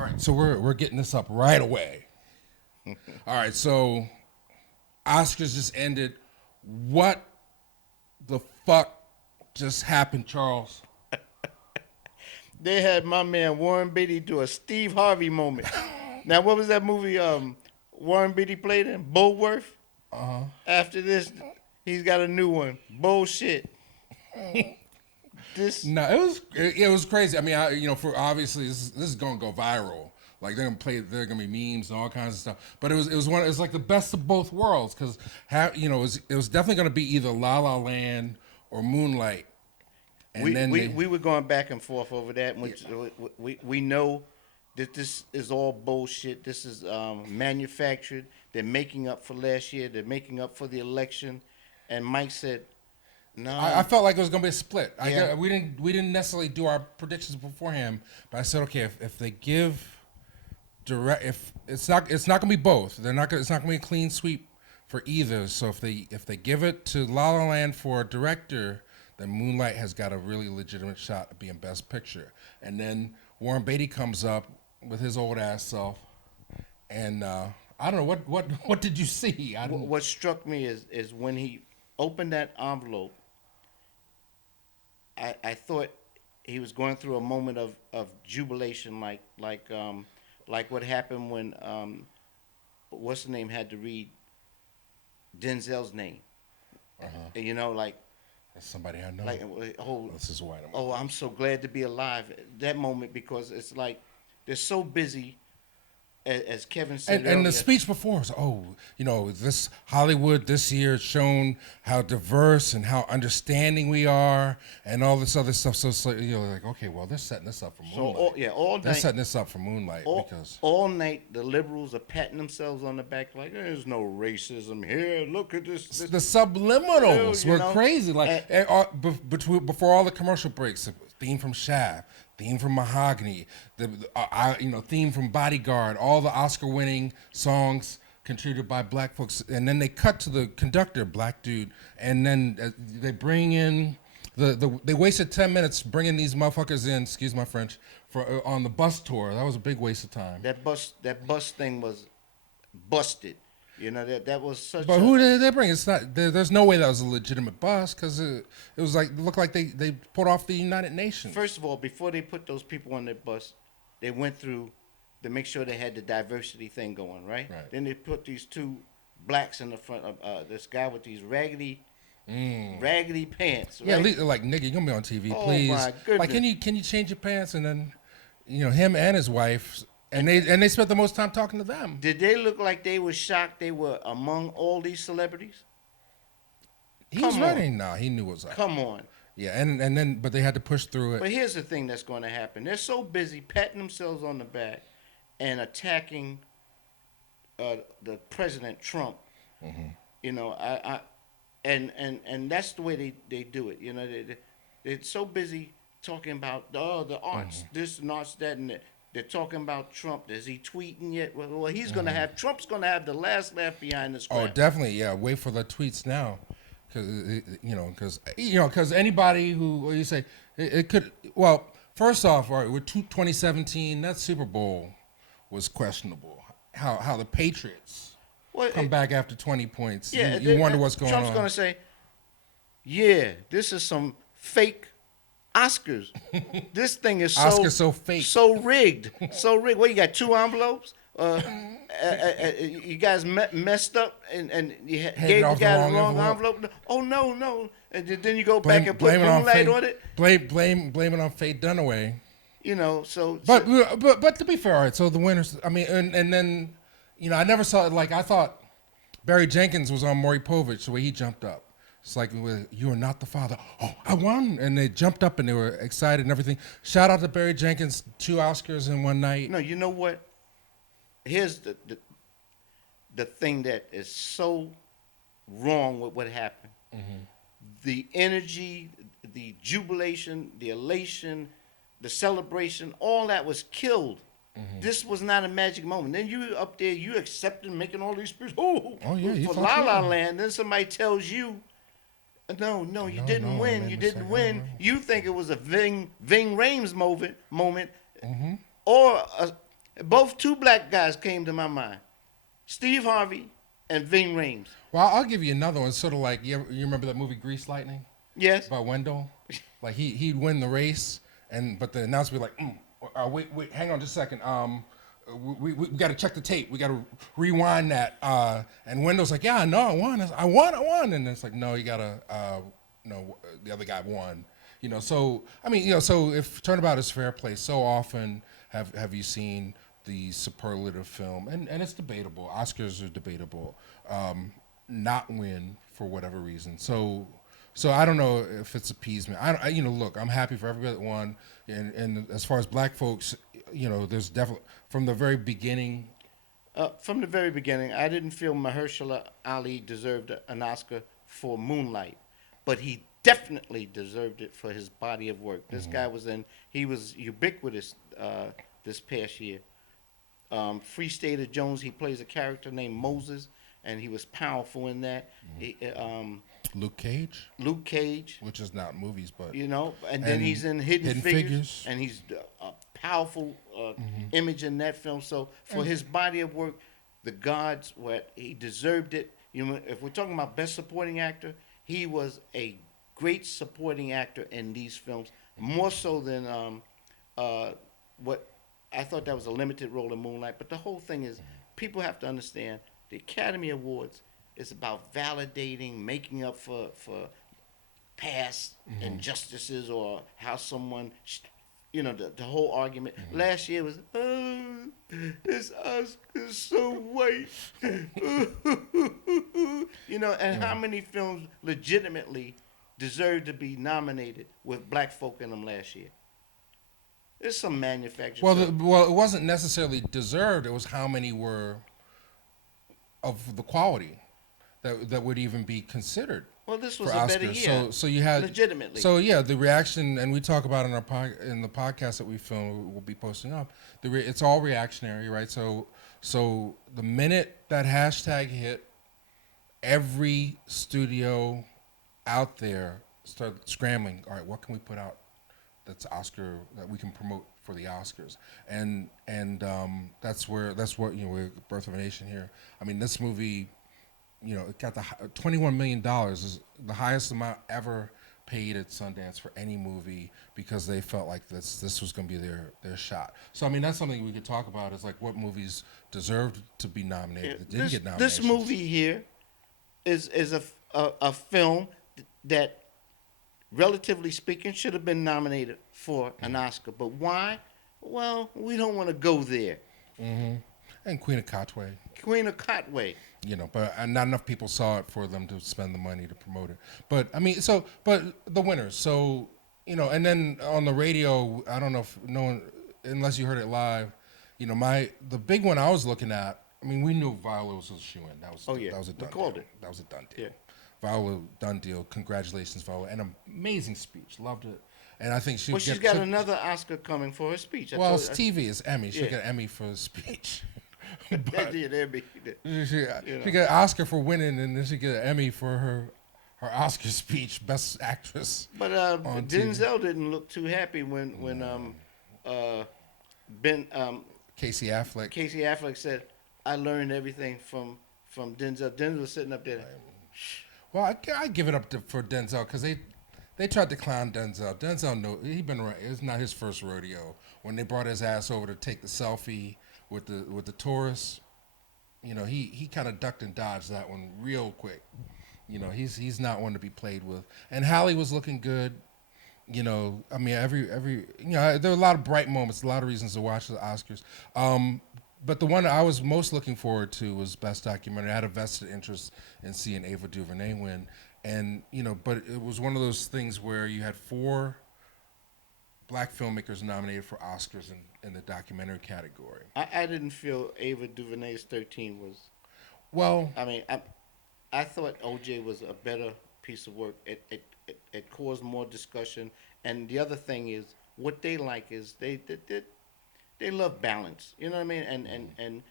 All right, so we're getting this up right away. All right, so Oscars just ended. What the fuck just happened, Charles? They had my man Warren Beatty do a Steve Harvey moment. Now, what was that movie? Warren Beatty played in Bullworth. After this, he's got a new one. Bullshit. This No, it was crazy. I mean, for obviously this is gonna go viral. Like they're gonna be memes and all kinds of stuff. But it was like the best of both worlds because it was definitely gonna be either La La Land or Moonlight. And we were going back and forth over that. Which we know that this is all bullshit. This is manufactured. They're making up for last year. They're making up for the election. And Mike said, "No." I felt like it was gonna be a split. Yeah. We didn't necessarily do our predictions beforehand, but I said, okay, if they give direct, if it's not gonna be both. It's not gonna be a clean sweep for either. So if they give it to La La Land for a director, then Moonlight has got a really legitimate shot at being Best Picture. And then Warren Beatty comes up with his old ass self, and I don't know what did you see? What struck me is when he opened that envelope. I thought he was going through a moment of jubilation, like what happened when what's the name had to read Denzel's name. You know, like That's somebody I know. like oh This is why I'm. oh I'm so glad to be alive. That moment because it's like they're so busy. As Kevin said And the earlier, speech before was, this Hollywood this year has shown how diverse and how understanding we are and all this other stuff. So it's like, like, okay, well, they're setting this up for Moonlight. all They're night, setting this up for Moonlight because all night the liberals are patting themselves on the back like there's no racism here. Look at this. the subliminals You were know, crazy. Like before all the commercial breaks, the theme from Shaft, theme from Mahogany, the theme from Bodyguard, all the Oscar-winning songs contributed by black folks, and then they cut to the conductor, black dude, and then they bring in they wasted 10 minutes bringing these motherfuckers in. Excuse my French for on the bus tour. That was a big waste of time. that bus thing was busted. You know that was such. But who did they bring? It's not. There's no way that was a legitimate bus because it was like it looked like they put off the United Nations. First of all, before they put those people on their bus, they went through to make sure they had the diversity thing going, right? Right. Then they put these two blacks in the front of this guy with these raggedy pants. Yeah, Right? like nigga, you gonna be on TV, Oh, please. my goodness. Like, can you change your pants? And then, him and his wife, and they spent the most time talking to them. Did they look like they were shocked they were among all these celebrities? He was Come on. ready. Nah, he knew what was up. Come on. Yeah, and then but they had to push through it. But here's the thing that's going to happen. They're so busy patting themselves on the back and attacking the President Trump. You know, and that's the way they do it. You know, they're so busy talking about the arts, this and arts that, and they're talking about Trump. Is he tweeting yet? Well, he's going to have Trump's going to have the last laugh behind the screen. Oh, definitely. Yeah, wait for the tweets now, because anybody who you say it could. Well, first off, all right, with 2017, that Super Bowl was questionable. How the Patriots come back after 20 points. Yeah, you wonder what's going Trump's on. going to say, "Yeah, this is some fake Oscars. This thing is Oscars so fake. so rigged, so rigged. What you got? 2 envelopes? You guys messed up and you gave the guy the wrong envelope. Oh no! And then you go back and put Moonlight on it. Blame it on Faye Dunaway. You know, But to be fair, all right. So the winners. I mean, and then I never saw it. Like I thought Barry Jenkins was on Maury Povich the way he jumped up. It's like, you are not the father. Oh, I won. And they jumped up and they were excited and everything. Shout out to Barry Jenkins, 2 Oscars in one night. No, you know what? Here's the thing that is so wrong with what happened. The energy, the jubilation, the elation, the celebration, all that was killed. This was not a magic moment. Then you up there, you accepting, making all these speeches. Oh yeah, for La La Land. Then somebody tells you, no, you didn't win. You didn't win. You think it was a Ving Rhames moment, or Both two black guys came to my mind: Steve Harvey and Ving Rhames. Well, I'll give you another one. Sort of like you remember that movie Grease Lightning Yes. about Wendell? Like he'd win the race, but the announcer would be like, wait, hang on just a second. We got to check the tape. We got to rewind that. And Wendell's like, yeah, no, I won. And it's like, no, you gotta, no, the other guy won. So I mean, so if Turnabout is fair play, so often have you seen the superlative film, and it's debatable. Oscars are debatable. Not win for whatever reason. So I don't know if it's appeasement. Look, I'm happy for everybody that won. And as far as black folks, there's definitely from the very beginning. From the very beginning, I didn't feel Mahershala Ali deserved an Oscar for Moonlight, but he definitely deserved it for his body of work. This guy he was ubiquitous this past year. Free State of Jones, he plays a character named Moses, and he was powerful in that. Luke Cage, which is not movies, but and then he's in Hidden Figures, and he's a powerful image in that film. So for his body of work, the gods, he deserved it. If we're talking about best supporting actor, he was a great supporting actor in these films, more so than what I thought that was a limited role in Moonlight. But the whole thing is, people have to understand the Academy Awards is about validating, making up for past injustices or how someone, the whole argument. Last year was, this Oscar's so white. And how many films legitimately deserve to be nominated with black folk in them last year? There's some manufactured. Well, it wasn't necessarily deserved. It was how many were of the quality that would even be considered. Well, this was for a Oscars. better year. So you had legitimately. So yeah, the reaction, and we talk about in the podcast that we film, we'll be posting up. It's all reactionary, right? So the minute that hashtag hit, every studio out there started scrambling. All right, what can we put out that's Oscar that we can promote for the Oscars? And that's what we're Birth of a Nation here. I mean, this movie, it got the $21 million is the highest amount ever paid at Sundance for any movie, because they felt like this was going to be their shot. So I mean, that's something we could talk about. Is like what movies deserved to be nominated that didn't get nominated. This movie here is a film that, relatively speaking, should have been nominated for an Oscar. But why? Well, we don't want to go there. And Queen of Katwe. But not enough people saw it for them to spend the money to promote it. But I mean, but the winners. So and then on the radio, I don't know if unless you heard it live, the big one I was looking at. I mean, we knew Viola was a shoo-in. That was a done deal. That was a done deal. Yeah. Viola, done deal. Congratulations, Viola. An amazing speech. Loved it. And I think she's got another Oscar coming for her speech. It's TV. It's Emmy. She'll get Emmy for her speech. She got an Oscar for winning, and then she get an Emmy for her Oscar speech, Best Actress. But Denzel didn't look too happy when Casey Affleck said, "I learned everything from Denzel." Denzel was sitting up there. Well, I give it up for Denzel, because they tried to clown Denzel. Denzel he been right. It's not his first rodeo. When they brought his ass over to take the selfie with the tourists, he kind of ducked and dodged that one real quick. He's not one to be played with. And Halle was looking good. I mean, every there were a lot of bright moments, a lot of reasons to watch the Oscars. But the one I was most looking forward to was Best Documentary. I had a vested interest in seeing Ava DuVernay win, and but it was one of those things where you had 4 black filmmakers nominated for Oscars in the documentary category. I didn't feel Ava DuVernay's 13 was. Well, I mean, I thought OJ was a better piece of work. It caused more discussion, and the other thing is what they like is they love balance. You know what I mean? And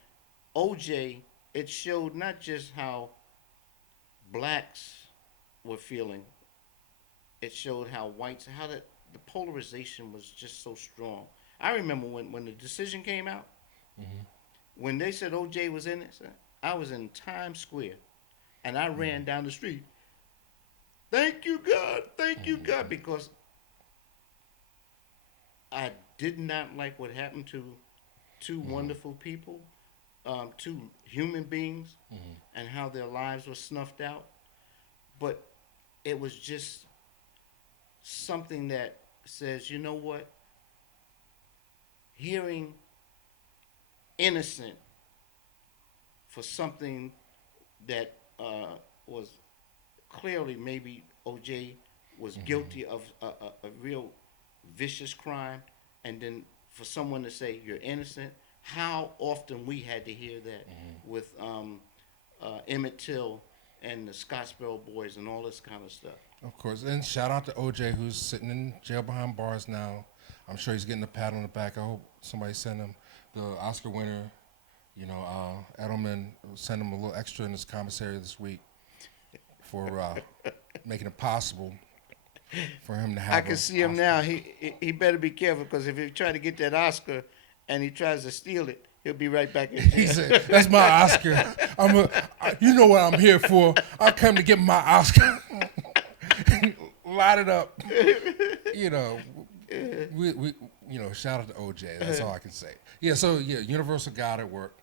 OJ, it showed not just how blacks were feeling. It showed how whites, the polarization was just so strong. I remember when the decision came out, When they said OJ was in it, I was in Times Square, and I ran down the street. Thank you God, because I did not like what happened to two wonderful people, two human beings, and how their lives were snuffed out. But it was just something that says, you know what? Hearing innocent for something that was clearly maybe OJ was guilty of a real vicious crime, and then for someone to say you're innocent. How often we had to hear that with Emmett Till and the Scottsboro Boys and all this kind of stuff. Of course, and shout out to OJ, who's sitting in jail behind bars now. I'm sure he's getting a pat on the back. I hope somebody sent him the Oscar winner. Edelman sent him a little extra in his commissary this week for making it possible for him to have. I can see him now. He better be careful, because if he try to get that Oscar and he tries to steal it, he'll be right back in He said, "That's my Oscar. You know what I'm here for. I come to get my Oscar." Light it up. We shout out to OJ. That's all I can say. Yeah. So yeah, Universal got at work.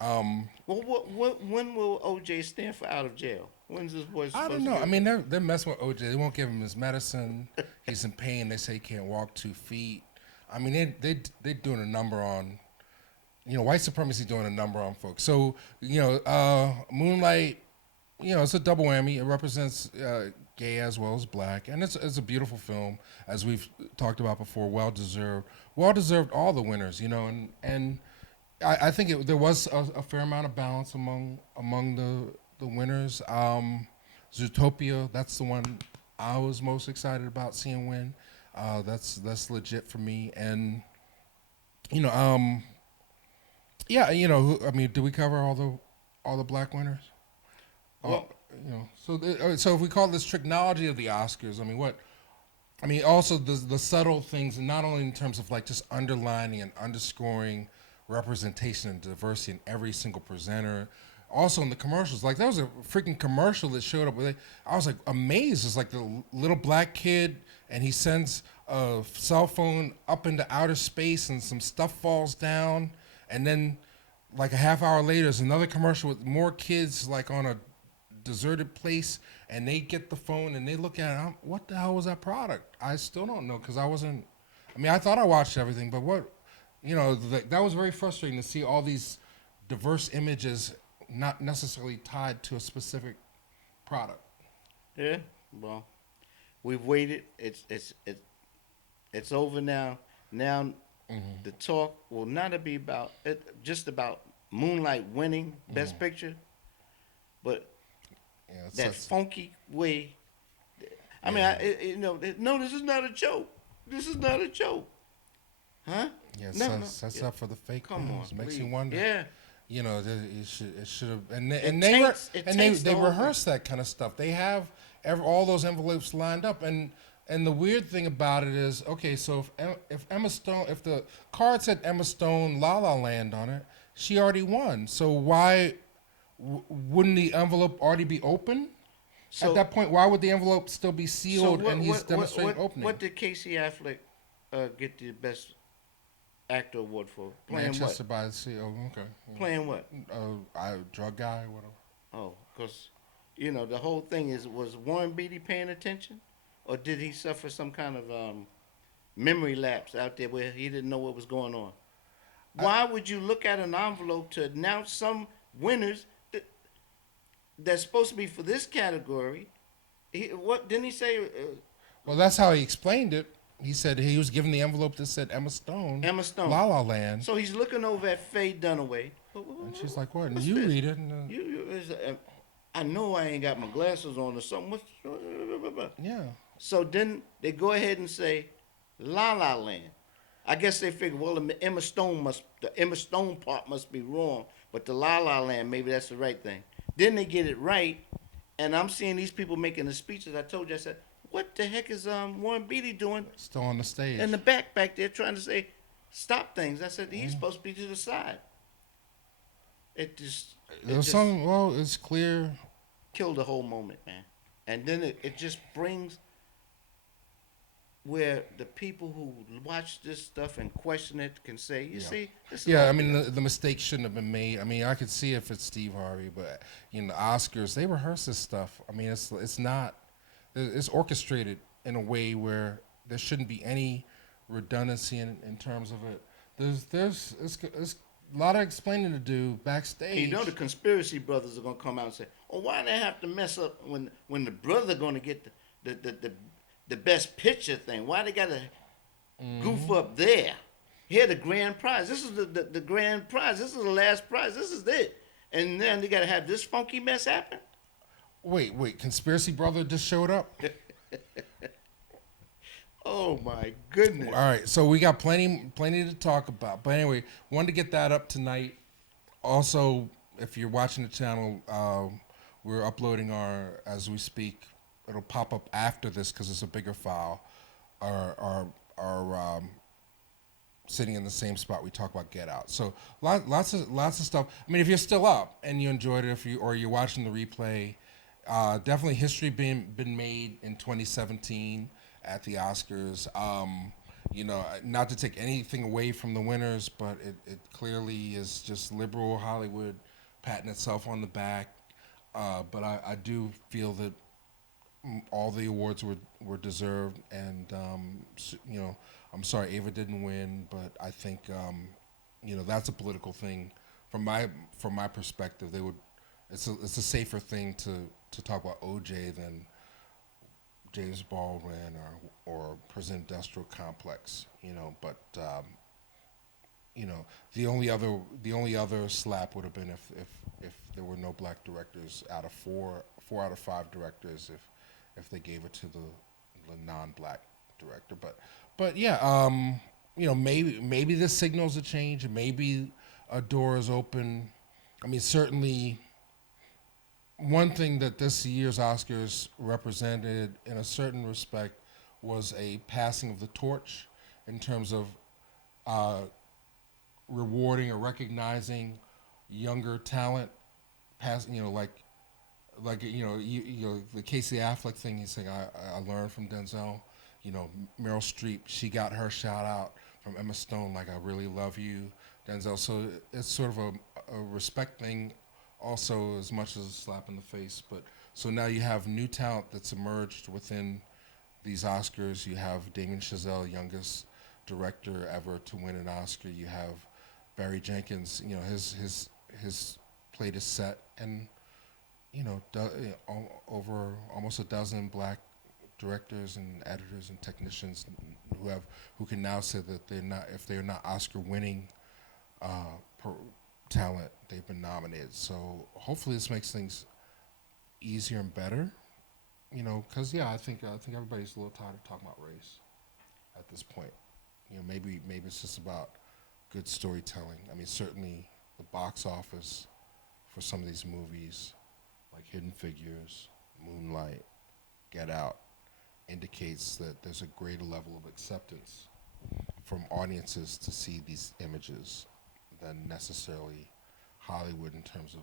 Well, when will OJ stand for out of jail? When's this boy supposed I don't know. I mean, they're messing with OJ. They won't give him his medicine. He's in pain. They say he can't walk 2 feet. I mean, they're doing a number on, white supremacy doing a number on folks. So, Moonlight, it's a double whammy. It represents gay as well as black, and it's a beautiful film, as we've talked about before. Well deserved all the winners, and I think there was a fair amount of balance among the winners. Zootopia, that's the one I was most excited about seeing win. That's legit for me, and did we cover all the black winners? Well, So if we call this technology of the Oscars, also the subtle things, not only in terms of like just underlining and underscoring representation and diversity in every single presenter. Also in the commercials, like there was a freaking commercial that showed up. I was like amazed. It's like the little black kid, and he sends a cell phone up into outer space, and some stuff falls down, and then like a half hour later, there's another commercial with more kids like on a deserted place, and they get the phone and they look at it. What the hell was that product? I still don't know, because I wasn't. I thought I watched everything, but what? That was very frustrating to see all these diverse images not necessarily tied to a specific product. Yeah, well, we've waited. It's over now. Now, the talk will not be about just about Moonlight winning Best Picture, but that funky way. No, this is not a joke. This is not a joke. Huh? Yeah, no. Sets up for the fake Come news. on, Makes please. you wonder. Yeah. It should have, and It they rehearse that kind of stuff. They have all those envelopes lined up, and the weird thing about it is, okay, so if Emma Stone, if the card said Emma Stone La La Land on it, she already won. So why wouldn't the envelope already be open? At that point, why would the envelope still be sealed and he's demonstrating opening? What did Casey Affleck get the Best Actor award for? Playing Manchester what? by the Sea. Oh, okay. Playing what? Drug guy, whatever. Oh, because the whole thing was Warren Beatty paying attention, or did he suffer some kind of memory lapse out there where he didn't know what was going on? Why would you look at an envelope to announce some winners that's supposed to be for this category? What didn't he say? Well, that's how he explained it. He said he was given the envelope that said Emma Stone. Emma Stone. La La Land. So he's looking over at Faye Dunaway. And she's like, "What? What's You this? read it." And, I know I ain't got my glasses on or something. yeah. So then they go ahead and say La La Land. I guess they figure, well, the Emma Stone part must be wrong, but the La La Land, maybe that's the right thing. Then they get it right, and I'm seeing these people making the speeches. I told you, I said, what the heck is Warren Beatty doing Still on the stage. in the back there trying to say, stop things? I said, he's supposed to be to the side. It just There it was just some. Well, it's clear. killed the whole moment, man. And then it just brings where the people who watch this stuff and question it can say, you Yeah. see, this is Yeah, all I mean BS. the mistake shouldn't have been made. I mean, I could see if it's Steve Harvey, but the Oscars they rehearse this stuff. I mean, it's not it's orchestrated in a way where there shouldn't be any redundancy in terms of it. It's a lot of explaining to do And you know the backstage. conspiracy brothers are gonna come out and say, "Oh, why they have to mess up when the brother gonna get the best picture thing? Why they gotta goof up there? Here the grand prize. This is the grand prize. This is the last prize. This is it. And then they gotta have this funky mess happen. Wait, conspiracy brother just showed up. Oh my All goodness. right, so we got plenty to talk about. But anyway, wanted to get that up tonight. Also, if you're watching the channel, we're uploading our as we speak. It'll pop up after this because it's a bigger file. Our sitting in the same spot we talk about Get Out. So lots of stuff. I mean, if you're still up and you enjoyed it, if you or you're watching the replay, definitely history been made in 2017 at the Oscars. Not to take anything away from the winners, but it clearly is just liberal Hollywood patting itself on the back. But I do feel that all the awards were deserved, and I'm sorry Ava didn't win, but I think that's a political thing from my perspective. They would it's a safer thing to talk about OJ than James Baldwin or prison industrial complex, but the only other slap would have been if there were no black directors out of four out of five directors if they gave it to the non-black director. But yeah, maybe this signals a change. Maybe a door is open. I mean, certainly one thing that this year's Oscars represented in a certain respect was a passing of the torch in terms of uh, rewarding or recognizing younger talent. Passing, the Casey Affleck thing. He's saying I learned from Denzel. Meryl Streep, she got her shout out from Emma Stone, like I really love you, Denzel. So it's sort of a respect thing, also as much as a slap in the face. But so now you have new talent that's emerged within these Oscars. You have Damien Chazelle, youngest director ever to win an Oscar. You have Barry Jenkins. His plate is set, and over almost a dozen black directors and editors and technicians who can now say that they're not Oscar winning uh, per talent, they've been nominated. So hopefully this makes things easier and better. Because I think everybody's a little tired of talking about race at this point. Maybe it's just about good storytelling. I mean, certainly the box office for some of these movies, like Hidden Figures, Moonlight, Get Out, indicates that there's a greater level of acceptance from audiences to see these images than necessarily Hollywood in terms of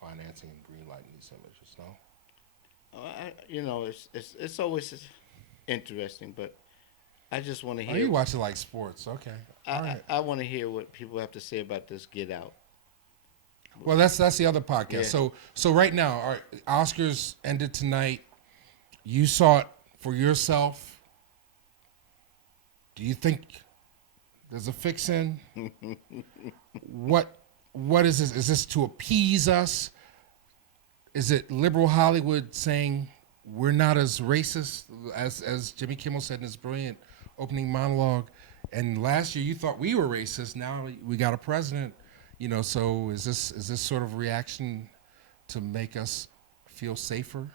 financing and greenlighting these images. No. It's always interesting, but I just want to Oh, you hear. watch it like sports? Okay. All right. I want to hear what people have to say about this Get Out. Well, that's the other podcast. Yeah. So right now, our Oscars ended tonight. You saw it for yourself. Do you think there's a fix in? What is this? Is this to appease us? Is it liberal Hollywood saying we're not as racist as Jimmy Kimmel said in his brilliant opening monologue? And last year you thought we were racist. Now we got a president. So is this sort of reaction to make us feel safer,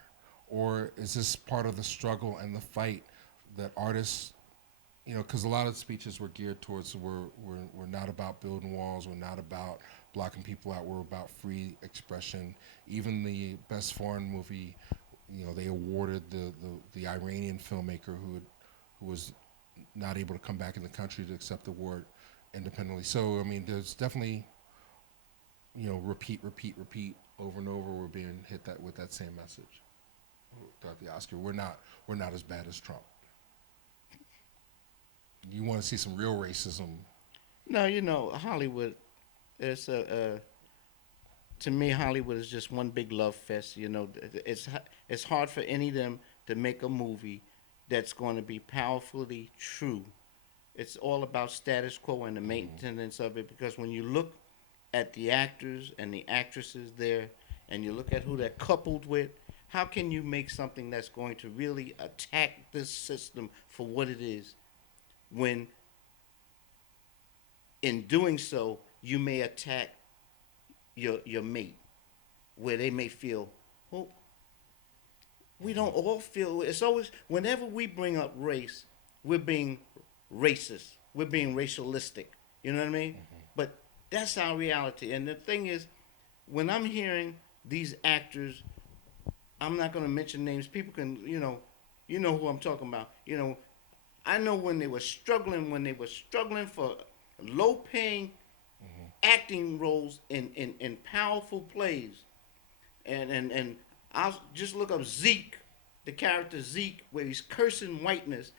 or is this part of the struggle and the fight that artists, because a lot of the speeches were geared towards we're not about building walls, we're not about blocking people out, we're about free expression. Even the best foreign movie, they awarded the Iranian filmmaker who was not able to come back in the country to accept the award independently. So I mean, there's definitely repeat over and over. We're being hit that with that same message throughout the Oscar. We're not as bad as Trump. You want to see some real racism? No, Hollywood. It's to me, Hollywood is just one big love fest. It's hard for any of them to make a movie that's going to be powerfully true. It's all about status quo and the maintenance of it, because when you look at the actors and the actresses there, and you look at who they're coupled with, how can you make something that's going to really attack this system for what it is, when in doing so you may attack your mate, where they may feel, well, we don't all feel. It's always, whenever we bring up race, we're being racist, we're being racialistic. You know what I mean? But that's our reality. And the thing is, when I'm hearing these actors, I'm not going to mention names. People can, who I'm talking about. I know when they were struggling for low-paying acting roles in powerful plays, and I'll just look up Zeke, the character Zeke, where he's cursing whiteness,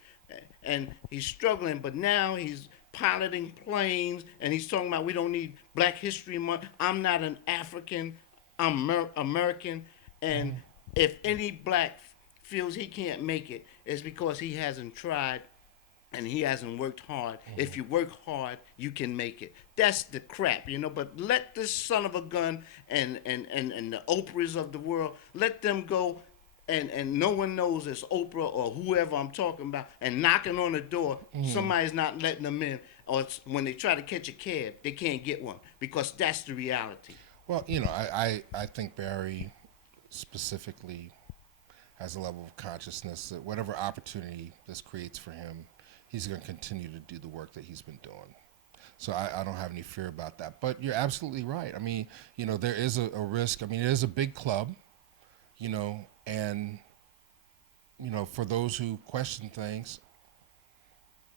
and he's struggling, but now he's piloting planes, and he's talking about we don't need Black History Month. I'm not an African, I'm American, and if any black feels he can't make it, it's because he hasn't tried and he hasn't worked hard. If you work hard, you can make it. That's the crap. But let this son of a gun and the Oprahs of the world, let them go, and no one knows it's Oprah or whoever I'm talking about, and knocking on the door, somebody's not letting them in, or it's, when they try to catch a cab, they can't get one, because that's the reality. Well, I think Barry specifically has a level of consciousness that whatever opportunity this creates for him, he's going to continue to do the work that he's been doing. So I don't have any fear about that. But you're absolutely right. I mean, there is a risk. I mean, it is a big club, and, for those who question things,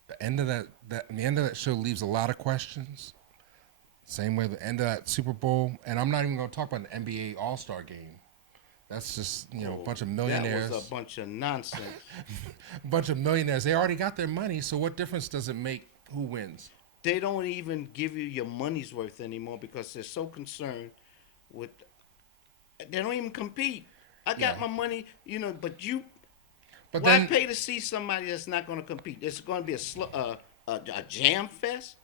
the end of that show leaves a lot of questions. Same way the end of that Super Bowl, and I'm not even going to talk about the NBA All-Star game. That's just, a bunch of millionaires. That was a bunch of nonsense. A bunch of millionaires. They already got their money, so what difference does it make who wins? They don't even give you your money's worth anymore, because they're so concerned with. They don't even compete. I got my money, but you. But why then, pay to see somebody that's not going to compete? It's going to be a jam fest.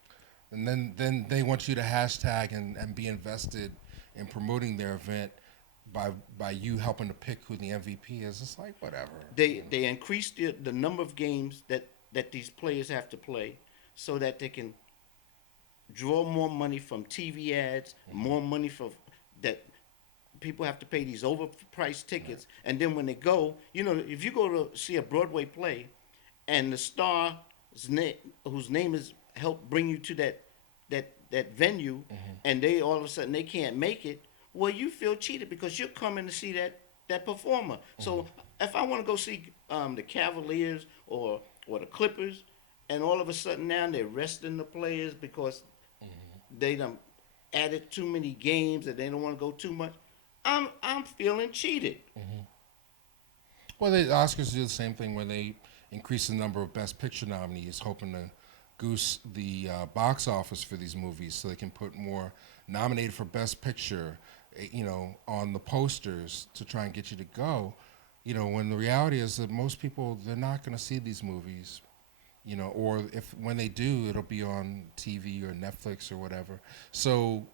And then they want you to hashtag and be invested in promoting their event by you helping to pick who the MVP is. It's like, whatever. They increase the number of games that these players have to play, so that they can draw more money from TV ads, more money for that. People have to pay these overpriced tickets, and then when they go, if you go to see a Broadway play, and the star whose name is helped bring you to that venue, and they all of a sudden they can't make it, well, you feel cheated, because you're coming to see that performer. So if I want to go see the Cavaliers or the Clippers, and all of a sudden now they're resting the players because they done added too many games and they don't want to go too much, I'm feeling cheated. Well, the Oscars do the same thing when they increase the number of Best Picture nominees, hoping to goose the box office for these movies so they can put more nominated for Best Picture, on the posters to try and get you to go. When the reality is that most people, they're not going to see these movies, or if when they do, it'll be on TV or Netflix or whatever. So,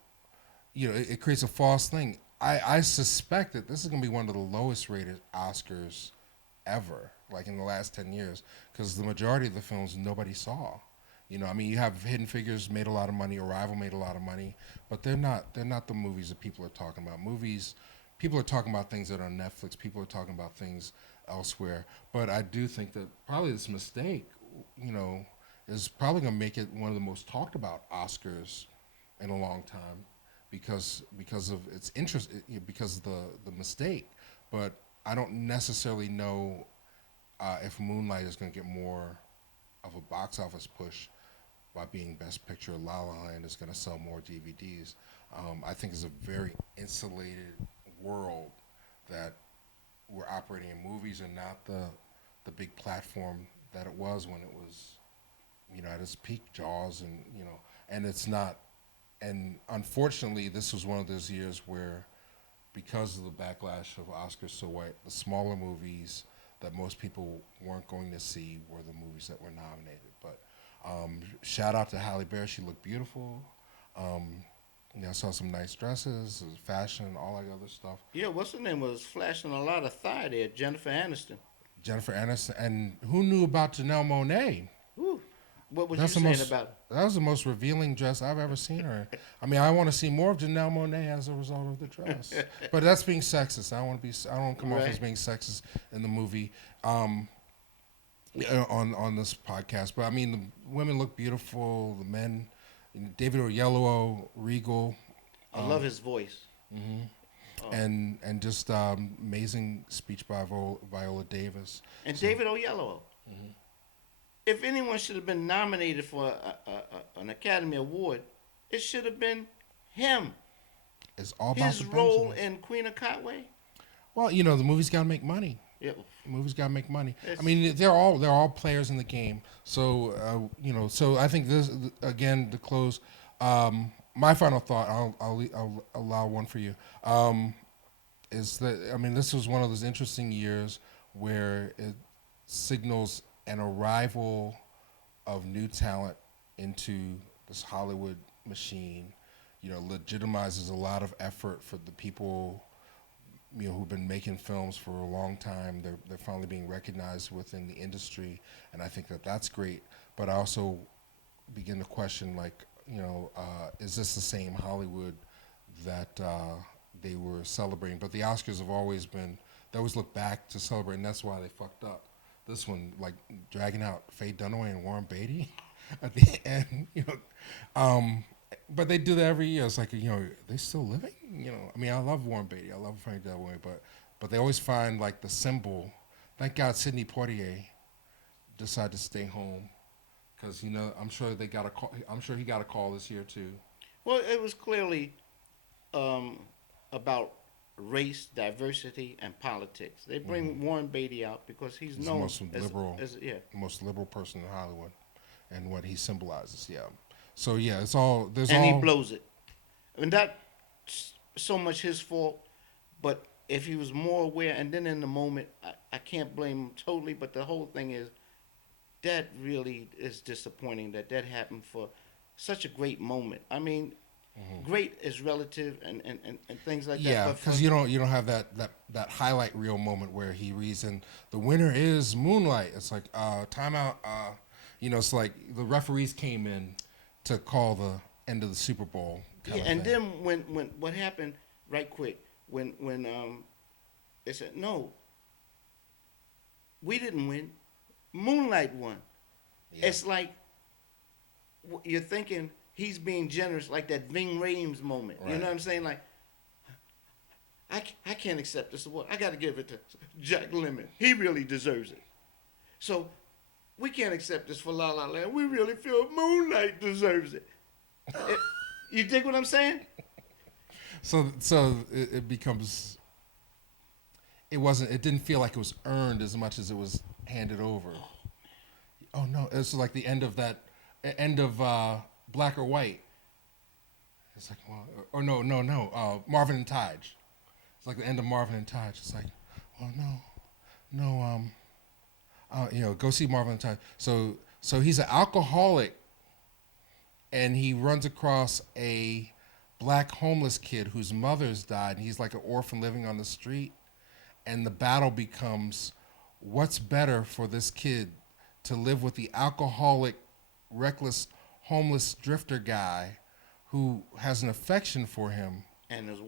it creates a false thing. I suspect that this is going to be one of the lowest rated Oscars ever, like in the last 10 years, because the majority of the films nobody saw. You have Hidden Figures made a lot of money, Arrival made a lot of money, but they're not the movies that people are talking about. People are talking about things that are on Netflix. People are talking about things elsewhere. But I do think that probably this mistake, is probably going to make it one of the most talked about Oscars in a long time, because of its interest, because of the mistake. But I don't necessarily know if Moonlight is going to get more of a box office push. by being Best Picture. La La Land is going to sell more DVDs. I think it's a very insulated world that we're operating in. Movies are not the big platform that it was when it was, at its peak. Jaws, and it's not. And unfortunately, this was one of those years where, because of the backlash of Oscars so white, the smaller movies that most people weren't going to see were the movies that were nominated. But shout out to Halle Berry. She looked beautiful. I saw some nice dresses, fashion, all that other stuff. Yeah, what's her name was flashing a lot of thigh there, Jennifer Aniston. Jennifer Aniston. And who knew about Janelle Monáe? Ooh. What was you saying about it? That was the most revealing dress I've ever seen her in. I mean, I want to see more of Janelle Monáe as a result of the dress. But that's being sexist. I don't want to come off as being sexist in the movie on this podcast. But I mean, the women look beautiful. The men, David Oyelowo, regal. I love his voice. Mm-hmm. Oh. And just amazing speech by Viola Davis. And David Oyelowo. Mm-hmm. If anyone should have been nominated for an Academy Award, it should have been him. It's all about his role in Queen of Katwe. Well, the movie's got to make money. Yeah. The movie's got to make money. I mean, they're all players in the game. So so I think this, again, to close. My final thought, I'll allow one for you. Is that, I mean, this was one of those interesting years where it signals an arrival of new talent into this Hollywood machine, legitimizes a lot of effort for the people, who've been making films for a long time. They're finally being recognized within the industry, and I think that's great. But I also begin to question, is this the same Hollywood that they were celebrating? But the Oscars have always been, they always look back to celebrate, and that's why they fucked up. This one, dragging out Faye Dunaway and Warren Beatty at the end, but they do that every year. It's like, they still living? I mean, I love Warren Beatty. I love Faye Dunaway, but they always find, the symbol. Thank God Sidney Poitier decided to stay home because, I'm sure they got a call. I'm sure he got a call this year, too. Well, it was clearly about race, diversity, and politics. They bring Warren Beatty out because he's known the most liberal person in Hollywood, and what he symbolizes. Yeah. So yeah, it's all there's and all. He blows it, and that's so much his fault. But if he was more aware, and then in the moment, I can't blame him totally. But the whole thing is that really is disappointing that happened for such a great moment. I mean. Mm-hmm. Great is relative and things like that. Yeah, because you don't have that highlight reel moment where he reads and the winner is Moonlight. It's like timeout. It's like the referees came in to call the end of the Super Bowl. Yeah, and then when what happened right quick when they said no, we didn't win, Moonlight won. Yeah. It's like you're thinking. He's being generous, like that Ving Rhames moment. Right. You know what I'm saying? Like, I can't accept this award. I got to give it to Jack Lemmon. He really deserves it. So, we can't accept this for La La Land. We really feel Moonlight deserves it. You dig what I'm saying? So it becomes. It didn't feel like it was earned as much as it was handed over. Oh no! It's like the end of that. End of. Black or White. It's like, well, or no. Marvin and Taj. It's like the end of Marvin and Taj. It's like, well, no. Go see Marvin and Taj. So he's an alcoholic, and he runs across a black homeless kid whose mother's died, and he's like an orphan living on the street. And the battle becomes, what's better for this kid to live with the alcoholic, reckless, homeless drifter guy who has an affection for him and is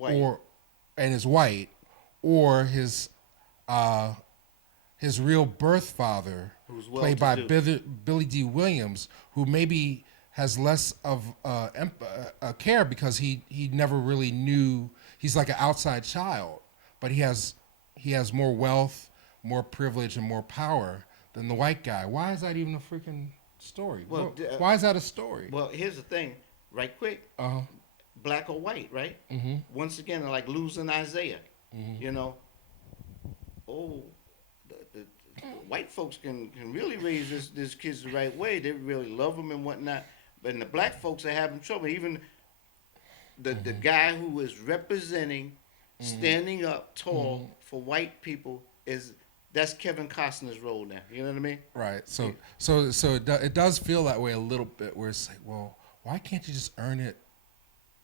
white, or his real birth father, who's played by Billy D. Williams, who maybe has less of care because he never really knew. He's like an outside child, but he has more wealth, more privilege, and more power than the white guy. Why is that even a freaking story? Well, Why is that a story? well, here's the thing, right quick. Uh-huh. Black or white, right? Mm-hmm. Once again, like losing Isaiah. Mm-hmm. You know, oh, the white folks can really raise this kids the right way. They really love them and whatnot. But the black folks are having trouble. Even the guy who is representing, standing up tall for white people is that's Kevin Costner's role now. You know what I mean? Right. So it does feel that way a little bit, where it's like, well, why can't you just earn it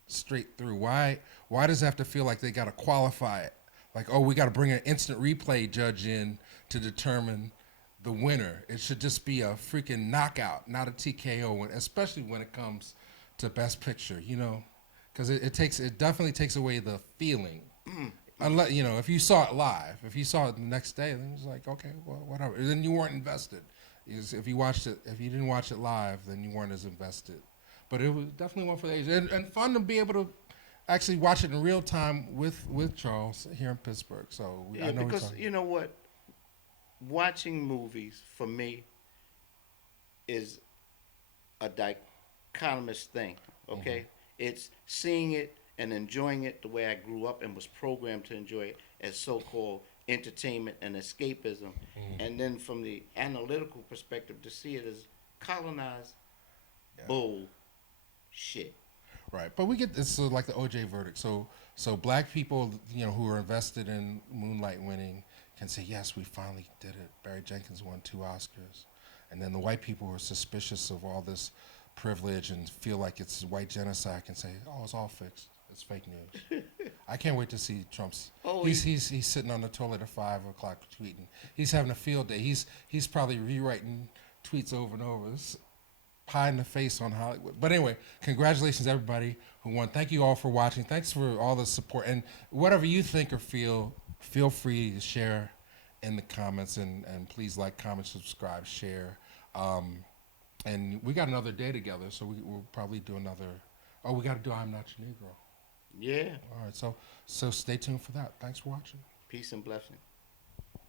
straight through? Why does it have to feel like they got to qualify it? Like, oh, we got to bring an instant replay judge in to determine the winner. It should just be a freaking knockout, not a TKO, especially when it comes to Best Picture, because it definitely takes away the feeling. Unless, if you saw it live, if you saw it the next day, then it's like, okay, well, whatever. Then you weren't invested. If you didn't watch it live, then you weren't as invested. But it was definitely one for the ages, and fun to be able to actually watch it in real time with Charles here in Pittsburgh. So Yeah, I know because you know what, watching movies for me is a dichotomous thing. Okay, it's seeing it and enjoying it the way I grew up and was programmed to enjoy it as so-called entertainment and escapism, and then from the analytical perspective to see it as colonized bull shit. Right, but we get this, so like the OJ verdict. So black people, who are invested in Moonlight winning, can say, yes, we finally did it. Barry Jenkins won 2 Oscars, and then the white people who are suspicious of all this privilege and feel like it's white genocide can say, oh, it's all fixed. It's fake news. I can't wait to see Trump's. Oh, He's sitting on the toilet at 5 o'clock tweeting. He's having a field day. He's probably rewriting tweets over and over. It's pie in the face on Hollywood. But anyway, congratulations everybody who won. Thank you all for watching. Thanks for all the support, and whatever you think or feel free to share in the comments, and please like, comment, subscribe, share. And we got another day together, so we'll probably do another. Oh, we got to do I'm Not Your Negro. Yeah. All right, so stay tuned for that. Thanks for watching. Peace and blessing.